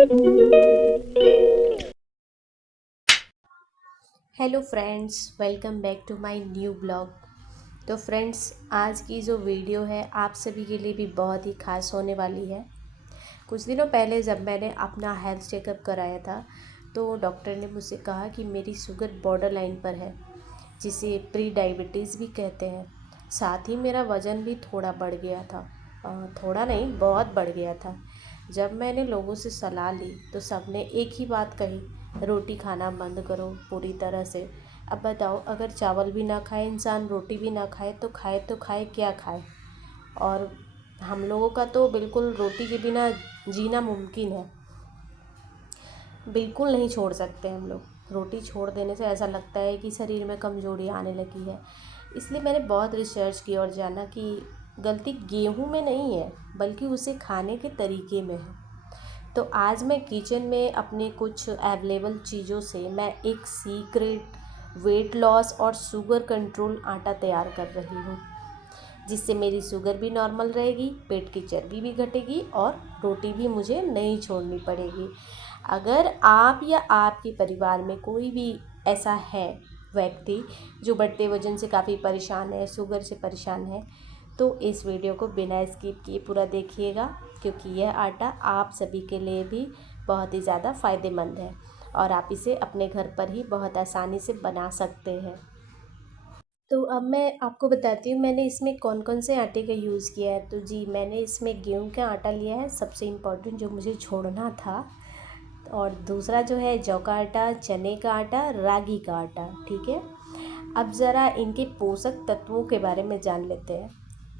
Hello friends, welcome back to my new blog. तो friends, आज की जो वीडियो है आप सभी के लिए भी बहुत ही खास होने वाली है। कुछ दिनों पहले जब मैंने अपना हेल्थ चेकअप कराया था तो डॉक्टर ने मुझसे कहा कि मेरी शुगर बॉर्डर लाइन पर है, जिसे प्री डायबिटीज़ भी कहते हैं। साथ ही मेरा वज़न भी थोड़ा बढ़ गया था। थोड़ा नहीं, बहुत बढ़ गया था। जब मैंने लोगों से सलाह ली तो सबने एक ही बात कही, रोटी खाना बंद करो पूरी तरह से। अब बताओ, अगर चावल भी ना खाए इंसान, रोटी भी ना खाए तो खाए क्या खाए। और हम लोगों का तो बिल्कुल रोटी के बिना जीना मुमकिन है, बिल्कुल नहीं छोड़ सकते हम लोग। रोटी छोड़ देने से ऐसा लगता है कि शरीर में कमज़ोरी आने लगी है। इसलिए मैंने बहुत रिसर्च की और जाना कि गलती गेहूं में नहीं है, बल्कि उसे खाने के तरीके में है। तो आज मैं किचन में अपने कुछ अवेलेबल चीज़ों से मैं एक सीक्रेट वेट लॉस और शुगर कंट्रोल आटा तैयार कर रही हूँ, जिससे मेरी शुगर भी नॉर्मल रहेगी, पेट की चर्बी भी घटेगी और रोटी भी मुझे नहीं छोड़नी पड़ेगी। अगर आप या आपके परिवार में कोई भी ऐसा है व्यक्ति जो बढ़ते वजन से काफ़ी परेशान है, शुगर से परेशान है, तो इस वीडियो को बिना स्किप किए पूरा देखिएगा, क्योंकि यह आटा आप सभी के लिए भी बहुत ही ज़्यादा फ़ायदेमंद है और आप इसे अपने घर पर ही बहुत आसानी से बना सकते हैं। तो अब मैं आपको बताती हूँ मैंने इसमें कौन कौन से आटे का यूज़ किया है। तो जी, मैंने इसमें गेहूं का आटा लिया है, सबसे इम्पोर्टेंट जो मुझे छोड़ना था। और दूसरा जो है जौ का आटा, चने का आटा, रागी का आटा। ठीक है, अब ज़रा इनके पोषक तत्वों के बारे में जान लेते हैं।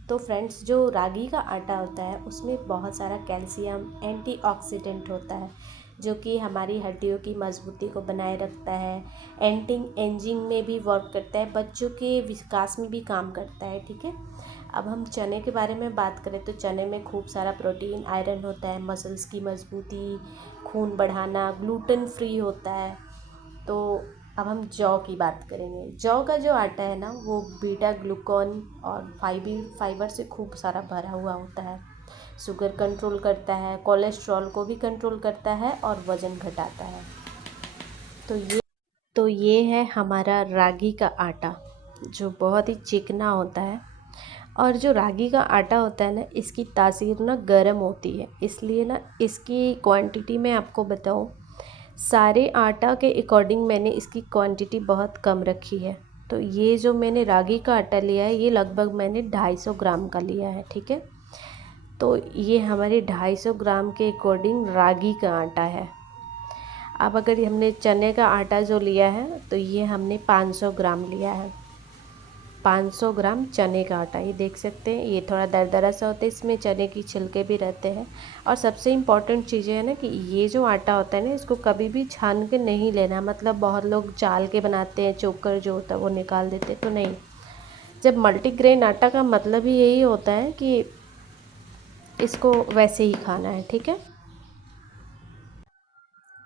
तो फ्रेंड्स, जो रागी का आटा होता है उसमें बहुत सारा कैल्शियम, एंटीऑक्सीडेंट होता है, जो कि हमारी हड्डियों की मजबूती को बनाए रखता है। एंटी एजिंग में भी वर्क करता है, बच्चों के विकास में भी काम करता है। ठीक है, अब हम चने के बारे में बात करें तो चने में खूब सारा प्रोटीन, आयरन होता है, मसल्स की मजबूती, खून बढ़ाना, ग्लूटेन फ्री होता है। तो अब हम जौ की बात करेंगे। जौ का जो आटा है ना, वो बीटा ग्लूकॉन और फाइबर से खूब सारा भरा हुआ होता है। शुगर कंट्रोल करता है, कोलेस्ट्रॉल को भी कंट्रोल करता है और वज़न घटाता है। तो ये है हमारा रागी का आटा, जो बहुत ही चिकना होता है। और जो रागी का आटा होता है ना, इसकी तासीर ना गर्म होती है, इसलिए ना इसकी क्वांटिटी मैं आपको बताऊं, सारे आटा के अकॉर्डिंग मैंने इसकी क्वांटिटी बहुत कम रखी है। तो ये जो मैंने रागी का आटा लिया है, ये लगभग मैंने 250 ग्राम का लिया है। ठीक है, तो ये हमारे 250 ग्राम के अकॉर्डिंग रागी का आटा है। अब अगर हमने चने का आटा जो लिया है तो ये हमने 500 ग्राम लिया है। 500 ग्राम चने का आटा, ये देख सकते हैं, ये थोड़ा दरदरा सा होता है, इसमें चने की छिलके भी रहते हैं। और सबसे इम्पॉर्टेंट चीज़ है ना कि ये जो आटा होता है ना, इसको कभी भी छान के नहीं लेना। मतलब बहुत लोग चाल के बनाते हैं, चोकर जो होता है वो निकाल देते हैं, तो नहीं। जब मल्टीग्रेन आटा का मतलब ही यही होता है कि इसको वैसे ही खाना है। ठीक है,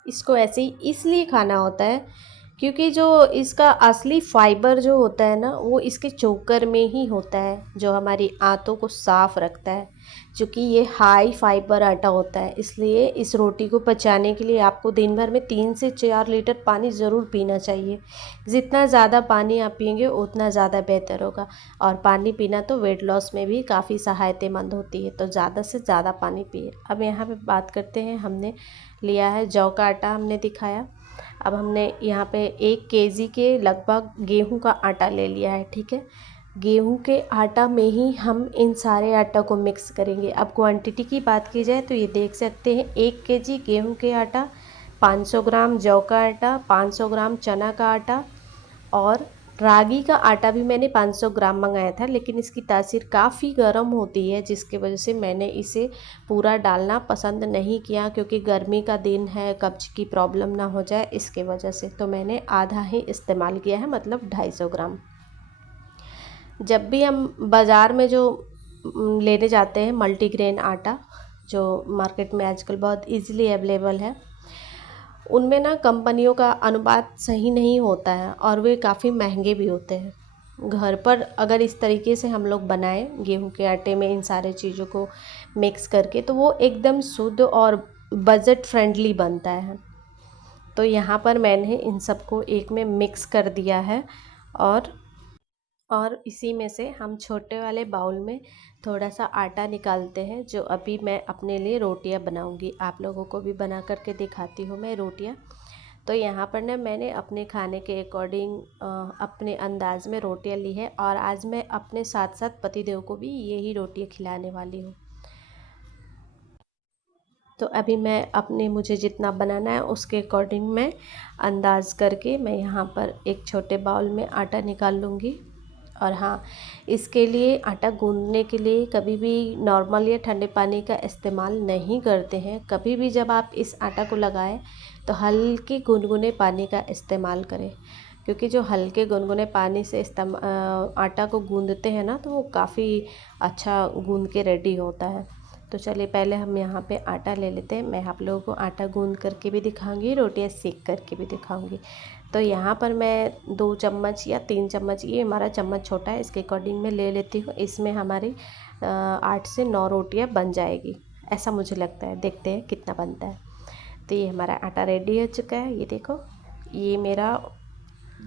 इसको ऐसे ही इसलिए खाना होता है क्योंकि जो इसका असली फाइबर जो होता है ना, वो इसके चोकर में ही होता है, जो हमारी आंतों को साफ रखता है। क्योंकि ये हाई फाइबर आटा होता है, इसलिए इस रोटी को पचाने के लिए आपको दिन भर में 3 से 4 लीटर पानी ज़रूर पीना चाहिए। जितना ज़्यादा पानी आप पिएंगे उतना ज़्यादा बेहतर होगा। और पानी पीना तो वेट लॉस में भी काफ़ी सहायतेमंद होती है, तो ज़्यादा से ज़्यादा पानी पिए। अब यहाँ पे बात करते हैं, हमने लिया है जौ का आटा, हमने दिखाया। अब हमने यहाँ पे 1 केजी के लगभग गेहूं का आटा ले लिया है। ठीक है, गेहूं के आटा में ही हम इन सारे आटा को मिक्स करेंगे। अब क्वांटिटी की बात की जाए तो ये देख सकते हैं, 1 केजी गेहूं के आटा, 500 ग्राम जौ का आटा, 500 ग्राम चना का आटा, और रागी का आटा भी मैंने 500 ग्राम मंगाया था, लेकिन इसकी तासीर काफ़ी गर्म होती है, जिसकी वजह से मैंने इसे पूरा डालना पसंद नहीं किया, क्योंकि गर्मी का दिन है, कब्ज की प्रॉब्लम ना हो जाए इसके वजह से। तो मैंने आधा ही इस्तेमाल किया है, मतलब 250 ग्राम। जब भी हम बाज़ार में जो लेने जाते हैं मल्टीग्रेन आटा, जो मार्केट में आजकल बहुत इजीली अवेलेबल है, उनमें ना कंपनियों का अनुपात सही नहीं होता है और वे काफ़ी महंगे भी होते हैं। घर पर अगर इस तरीके से हम लोग बनाएं गेहूं के आटे में इन सारे चीज़ों को मिक्स करके, तो वो एकदम शुद्ध और बजट फ्रेंडली बनता है। तो यहाँ पर मैंने इन सबको एक में मिक्स कर दिया है और इसी में से हम छोटे वाले बाउल में थोड़ा सा आटा निकालते हैं, जो अभी मैं अपने लिए रोटियां बनाऊंगी। आप लोगों को भी बना करके दिखाती हूँ मैं रोटियां। तो यहाँ पर ना मैंने अपने खाने के अकॉर्डिंग अपने अंदाज में रोटियां ली है, और आज मैं अपने साथ साथ पतिदेव को भी यही रोटियां खिलाने वाली हूँ। तो अभी मैं अपने मुझे जितना बनाना है उसके अकॉर्डिंग मैं अंदाज करके मैं यहाँ पर एक छोटे बाउल में आटा निकाल लूँगी। और हाँ, इसके लिए आटा गूँदने के लिए कभी भी नॉर्मल या ठंडे पानी का इस्तेमाल नहीं करते हैं। कभी भी जब आप इस आटा को लगाएं तो हल्के गुनगुने पानी का इस्तेमाल करें, क्योंकि जो हल्के गुनगुने पानी से आटा को गूँदते हैं ना, तो वो काफ़ी अच्छा गूँद के रेडी होता है। तो चलिए पहले हम यहाँ पे आटा ले लेते हैं। मैं आप लोगों को आटा गूँद करके भी दिखाऊंगी, रोटियाँ सेक करके भी दिखाऊंगी। तो यहाँ पर मैं 2 चम्मच या 3 चम्मच, ये हमारा चम्मच छोटा है, इसके अकॉर्डिंग मैं ले लेती हूँ। इसमें हमारी 8 से 9 रोटियाँ बन जाएगी, ऐसा मुझे लगता है। देखते हैं कितना बनता है। तो ये हमारा आटा रेडी हो चुका है। ये देखो, ये मेरा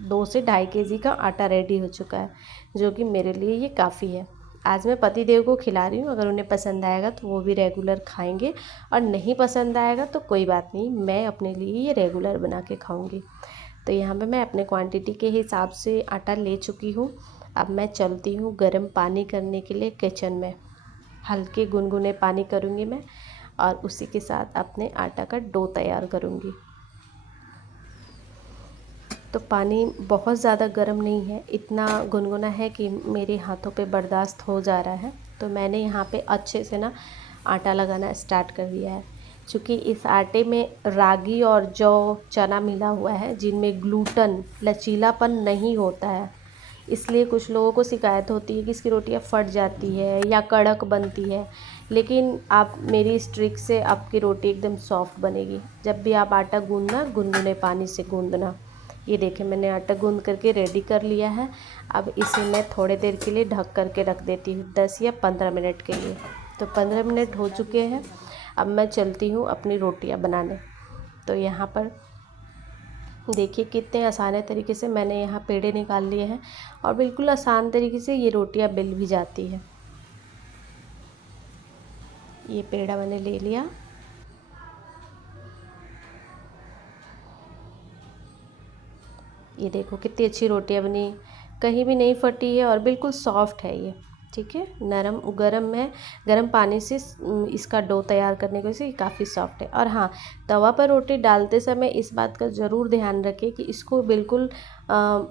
2 से ढाई केजी का आटा रेडी हो चुका है, जो कि मेरे लिए ये काफ़ी है। आज मैं पति देव को खिला रही हूँ, अगर उन्हें पसंद आएगा तो वो भी रेगुलर खाएंगे, और नहीं पसंद आएगा तो कोई बात नहीं, मैं अपने लिए ये रेगुलर बना के खाऊंगी। तो यहाँ पे मैं अपने क्वांटिटी के हिसाब से आटा ले चुकी हूँ। अब मैं चलती हूँ गर्म पानी करने के लिए किचन में। हल्के गुनगुने पानी करूँगी मैं, और उसी के साथ अपने आटा का डो तैयार करूँगी। तो पानी बहुत ज़्यादा गर्म नहीं है, इतना गुनगुना है कि मेरे हाथों पे बर्दाश्त हो जा रहा है। तो मैंने यहाँ पे अच्छे से ना आटा लगाना स्टार्ट कर दिया है। चूँकि इस आटे में रागी और जौ चना मिला हुआ है, जिनमें ग्लूटन लचीलापन नहीं होता है, इसलिए कुछ लोगों को शिकायत होती है कि इसकी रोटियां फट जाती है या कड़क बनती है। लेकिन आप मेरी इस ट्रिक से आपकी रोटी एकदम सॉफ्ट बनेगी। जब भी आप आटा गूंदना, गुनगुने पानी से गूंदना। ये देखिए, मैंने आटा गूंद करके रेडी कर लिया है। अब इसे मैं थोड़ी देर के लिए ढक करके रख देती हूँ, 10 या 15 मिनट के लिए। तो 15 मिनट हो चुके हैं। अब मैं चलती हूँ अपनी रोटियाँ बनाने। तो यहाँ पर देखिए कितने आसान तरीके से मैंने यहाँ पेड़े निकाल लिए हैं, और बिल्कुल आसान तरीके से ये रोटियाँ बेल भी जाती है। ये पेड़ा मैंने ले लिया। ये देखो कितनी अच्छी रोटियाँ बनी, कहीं भी नहीं फटी है, और बिल्कुल सॉफ्ट है ये। ठीक है, नरम गरम है, गरम पानी से इसका डो तैयार करने की वजह से काफ़ी सॉफ्ट है। और हाँ, तवा पर रोटी डालते समय इस बात का ज़रूर ध्यान रखें कि इसको बिल्कुल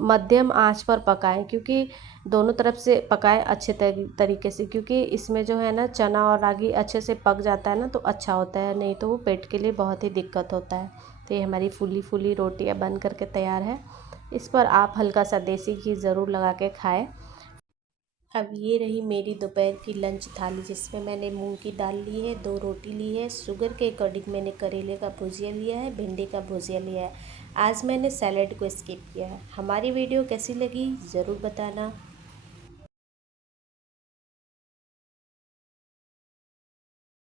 मध्यम आंच पर पकाएं, क्योंकि दोनों तरफ से पकाएं अच्छे तरीके से, क्योंकि इसमें जो है ना चना और रागी अच्छे से पक जाता है ना, तो अच्छा होता है, नहीं तो वो पेट के लिए बहुत ही दिक्कत होता है। तो ये हमारी फूली फूली रोटियाँ बन करके तैयार है। इस पर आप हल्का सा देसी घी ज़रूर लगा के खाएँ। अब ये रही मेरी दोपहर की लंच थाली, जिसमें मैंने मूंग की दाल ली है, 2 रोटी ली है, शुगर के अकॉर्डिंग मैंने करेले का भुजिया लिया है, भिंडी का भुजिया लिया है। आज मैंने सैलेड को स्किप किया है। हमारी वीडियो कैसी लगी ज़रूर बताना।